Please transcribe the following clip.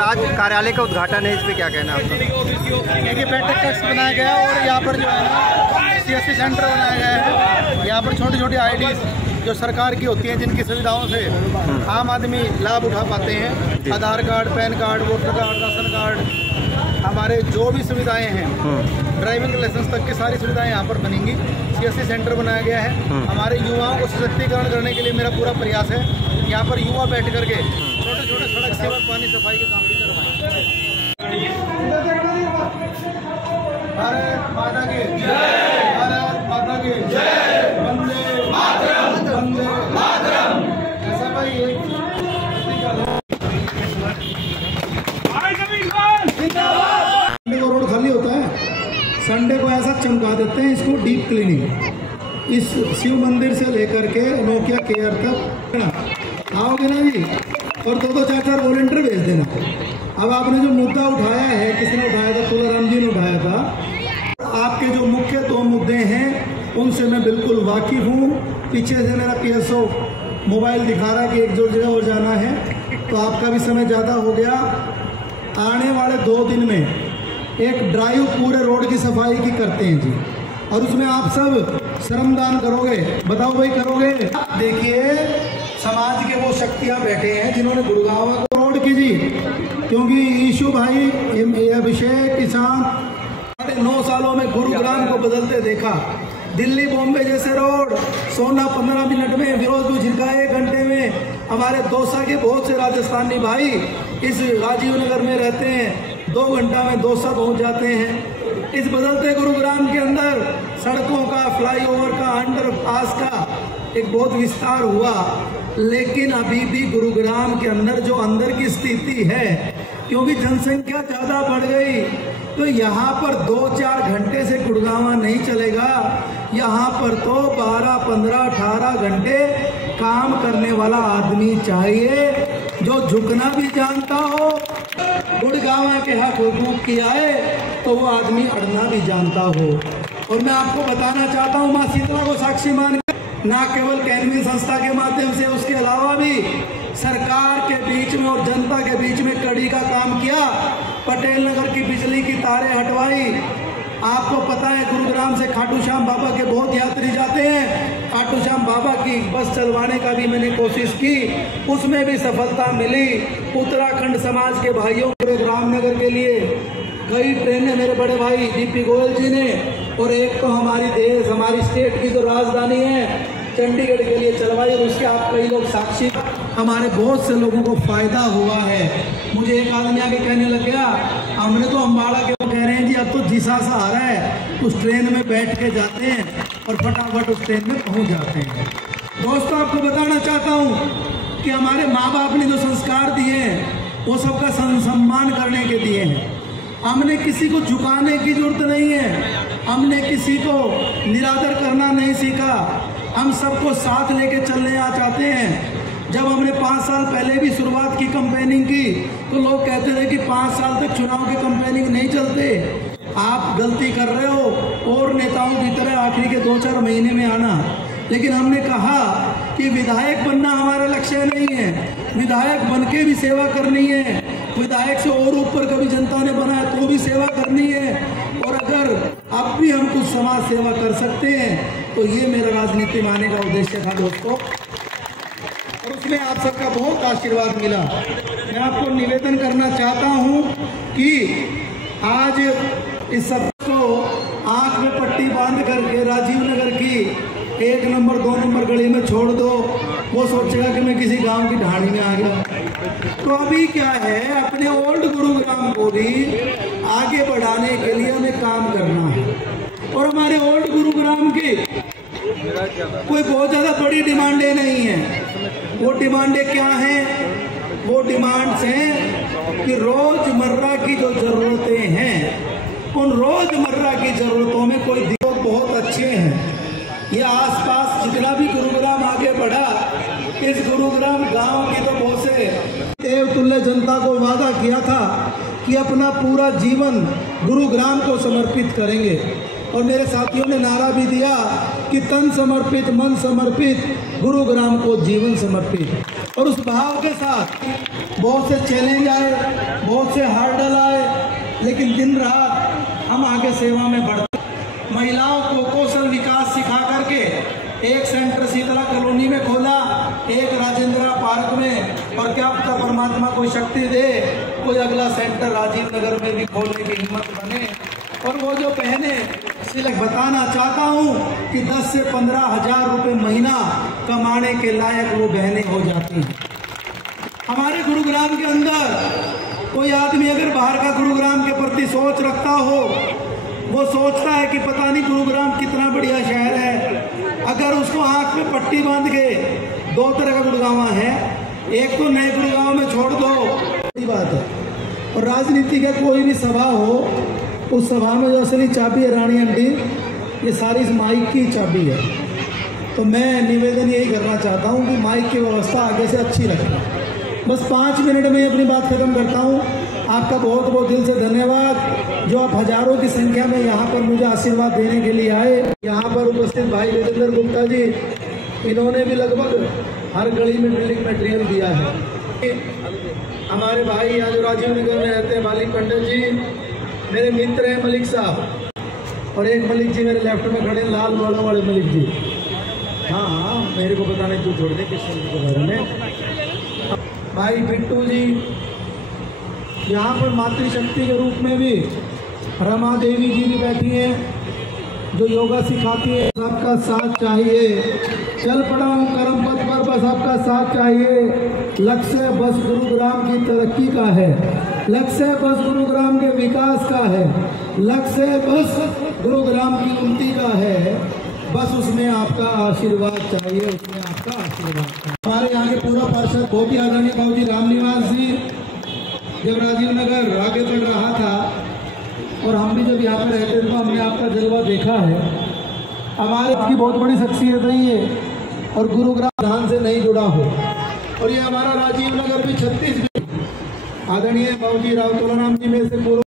नगर आज कार्यालय का उद्घाटन है, इस पर क्या कहना है आपका? देखिए बैठक कक्ष बनाया गया और यहाँ पर जो है ना CSC सेंटर बनाया गया है। यहाँ पर छोटी छोटी IDs जो सरकार की होती हैं, जिनकी सुविधाओं से आम आदमी लाभ उठा पाते हैं, Aadhaar card, pan card, voter card, ration card, हमारे जो भी सुविधाएं हैं, ड्राइविंग लाइसेंस तक की सारी सुविधाएं यहाँ पर बनेंगी। CSC सेंटर बनाया गया है। हमारे युवाओं को सशक्तिकरण करने के लिए मेरा पूरा प्रयास है। यहाँ पर युवा बैठ करके छोटे छोटे सड़क सेवा, पानी सफाई के काम भी करवाएं। भारत माता की जय, भारत माता की जय, वंदे मातरम, वंदे मातरम। ऐसा भाई रोड खाली होता है, संडे को ऐसा चमका देते हैं इसको डीप क्लीनिंग। इस शिव मंदिर से लेकर के नोकिया केयर तक आओगे ना जी, और 2-2 4-4 वॉलंटियर भेज देना। अब आपने जो मुद्दा उठाया है, किसने उठाया था? तुलाराम जी ने उठाया था। आपके जो मुख्य 2 मुद्दे हैं उनसे मैं बिल्कुल वाकिफ हूँ। पीछे से मेरा PSO मोबाइल दिखा रहा है कि एक जो जगह और जाना है, तो आपका भी समय ज़्यादा हो गया। आने वाले 2 दिन में एक ड्राइव पूरे रोड की सफाई की करते हैं जी, और उसमें आप सब श्रमदान करोगे। बताओ भाई, करोगे? देखिए समाज के वो शक्तियाँ बैठे हैं जिन्होंने गुड़गांव रोड की जी, क्योंकि ईशु भाई, अभिषेक, किसान 9 सालों में गुरुग्राम को बदलते देखा। दिल्ली बॉम्बे जैसे रोड, सोना 15 मिनट में, फिरोजपुर झिरका 1 घंटे में। हमारे दौसा के बहुत से राजस्थानी भाई इस राजीव नगर में रहते हैं, 2 घंटा में दौसा पहुंच जाते हैं। इस बदलते गुरुग्राम के अंदर सड़कों का, फ्लाईओवर का, अंडरपास का एक बहुत विस्तार हुआ, लेकिन अभी भी गुरुग्राम के अंदर जो अंदर की स्थिति है, क्योंकि जनसंख्या ज़्यादा बढ़ गई, तो यहाँ पर 2-4 घंटे से गुड़गांव नहीं चलेगा। यहाँ पर तो 12, 15, 18 घंटे काम करने वाला आदमी चाहिए, जो झुकना भी जानता हो। गुड़गांव के हक हुकूक की आए तो वो आदमी अड़ना भी जानता हो। और मैं आपको बताना चाहता हूँ, माँ शीतला को साक्षी मान ना केवल कैनविन संस्था के माध्यम से, उसके अलावा भी सरकार के बीच में और जनता के बीच में कड़ी का काम किया। पटेल नगर की बिजली की तारें हटवाई। आपको पता है गुरुग्राम से खाटू श्याम बाबा के बहुत यात्री जाते हैं। खाटू श्याम बाबा की बस चलवाने का भी मैंने कोशिश की, उसमें भी सफलता मिली। उत्तराखंड समाज के भाइयों को रामनगर के लिए कई ट्रेनें मेरे बड़े भाई DP गोयल जी ने, और एक तो हमारी देश, हमारी स्टेट की जो राजधानी है चंडीगढ़ के लिए चलवाई, और उसके आप कई लोग साक्षी। हमारे बहुत से लोगों को फायदा हुआ है। मुझे एक आदमी आके कहने लग गया, हमने तो अम्बाड़ा के, वो कह रहे हैं जी अब तो जिसा सा आ रहा है, उस ट्रेन में बैठ के जाते हैं और फटाफट उस ट्रेन में पहुंच जाते हैं। दोस्तों, आपको बताना चाहता हूं कि हमारे माँ बाप ने जो संस्कार दिए हैं वो सबका सम्मान करने के दिए हैं। हमने किसी को झुकाने की जरूरत नहीं है, हमने किसी को निरादर करना नहीं सीखा। हम सबको साथ लेके चलने चाहते हैं। जब हमने 5 साल पहले भी शुरुआत की कैंपेनिंग की, तो लोग कहते थे कि 5 साल तक चुनाव के कैंपेनिंग नहीं चलते। आप गलती कर रहे हो और नेताओं की तरह आखिरी के 2-4 महीने में आना। लेकिन हमने कहा कि विधायक बनना हमारा लक्ष्य नहीं है, विधायक बन के भी सेवा करनी है। विधायक से और ऊपर कभी जनता ने बनाया तो भी सेवा करनी है, और अगर अब भी हम कुछ समाज सेवा कर सकते हैं तो ये मेरा राजनीति मानने का उद्देश्य था दोस्तों, और उसमें आप सबका बहुत आशीर्वाद मिला। मैं आपको निवेदन करना चाहता हूँ कि आज इस सबको आंख में पट्टी बांध करके राजीव नगर की 1 नंबर 2 नंबर गली में छोड़ दो, वो सोचेगा कि मैं किसी गांव की ढाणी में आ गया। तो अभी क्या है, अपने ओल्ड गुरुग्राम को भी आगे बढ़ाने के लिए हमें काम करना है। और हमारे ओल्ड गुरुग्राम की कोई बहुत ज़्यादा बड़ी डिमांडें नहीं हैं। वो डिमांडें क्या हैं? वो डिमांड्स हैं कि रोजमर्रा की जो ज़रूरतें हैं, उन रोजमर्रा की ज़रूरतों में कोई दिक्कत बहुत अच्छे हैं। ये आसपास जितना भी गुरुग्राम आगे बढ़ा, इस गुरुग्राम गांव की तो बहुत से देवतुल्य जनता को वादा किया था कि अपना पूरा जीवन गुरुग्राम को समर्पित करेंगे। और मेरे साथियों ने नारा भी दिया कि तन समर्पित मन समर्पित, गुरुग्राम को जीवन समर्पित। और उस भाव के साथ बहुत से चैलेंज आए, बहुत से हार्डल आए, लेकिन दिन रात हम आगे सेवा में बढ़ते। महिलाओं को कौशल विकास सिखा करके एक सेंटर शीतला कॉलोनी में खोला, एक राजेंद्रा पार्क में, और क्या पता परमात्मा कोई शक्ति दे कोई अगला सेंटर राजीव नगर में भी खोलने की हिम्मत बने। और वो जो बहनें, सिर्फ बताना चाहता हूँ कि 10 से 15 हजार रुपये महीना कमाने के लायक वो बहनें हो जाती हैं। हमारे गुरुग्राम के अंदर कोई आदमी अगर बाहर का गुरुग्राम के प्रति सोच रखता हो, वो सोचता है कि पता नहीं गुरुग्राम कितना बढ़िया शहर है। अगर उसको आंख में पट्टी बांध के, 2 तरह का गुरुग्राम है, एक तो नए गुरुग्राम में छोड़ दो, बड़ी बात है। और राजनीति का कोई भी सभा हो, उस सभा में जो असली चाबी है रानी आंटी, ये सारी इस माइक की चाबी है। तो मैं निवेदन यही करना चाहता हूँ कि माइक की व्यवस्था आगे से अच्छी रखें। बस 5 मिनट में अपनी बात खत्म करता हूँ। आपका बहुत बहुत दिल से धन्यवाद जो आप हजारों की संख्या में यहाँ पर मुझे आशीर्वाद देने के लिए आए। यहाँ पर उपस्थित भाई राजेंद्र गुप्ता जी, इन्होंने भी लगभग हर गली में बिल्डिंग मटेरियल दिया है। हमारे भाई यहाँ जो राजीव नगर में रहते हैं मालिक पंडित जी, मेरे मित्र हैं मलिक साहब, और एक मलिक जी मेरे लेफ्ट में खड़े, लाल वालों वाले मलिक जी। हाँ, मेरे को पता नहीं, तू छोड़ दे किस के बारे में। भाई बिट्टू जी, यहाँ पर मातृशक्ति के रूप में भी रमा देवी जी भी बैठी हैं जो योगा सिखाती है। सबका साथ चाहिए, चल पड़ा हूँ कर्म पथ पर, बस आपका साथ चाहिए। लक्ष्य बस गुरुग्राम की तरक्की का है, लक्ष्य बस गुरुग्राम के विकास का है, लक्ष्य बस गुरुग्राम की उन्नति का है। बस उसमें आपका आशीर्वाद चाहिए, उसमें आपका आशीर्वाद चाहिए। हमारे यहाँ के पूरा पार्षद बहुत ही आदरणीय बाबूजी रामनिवास जी, जब राजीव नगर आगे बढ़ रहा था और हम भी जब यहाँ पर रहते थे तो हमने आपका जलवा देखा है। हमारे की बहुत बड़ी शख्सियत है ये, और गुरुग्राम धान से नहीं जुड़ा हो। और ये हमारा राजीव नगर भी 36 आदरणीय बाबूजी राव तुलराम जी में से पूर्व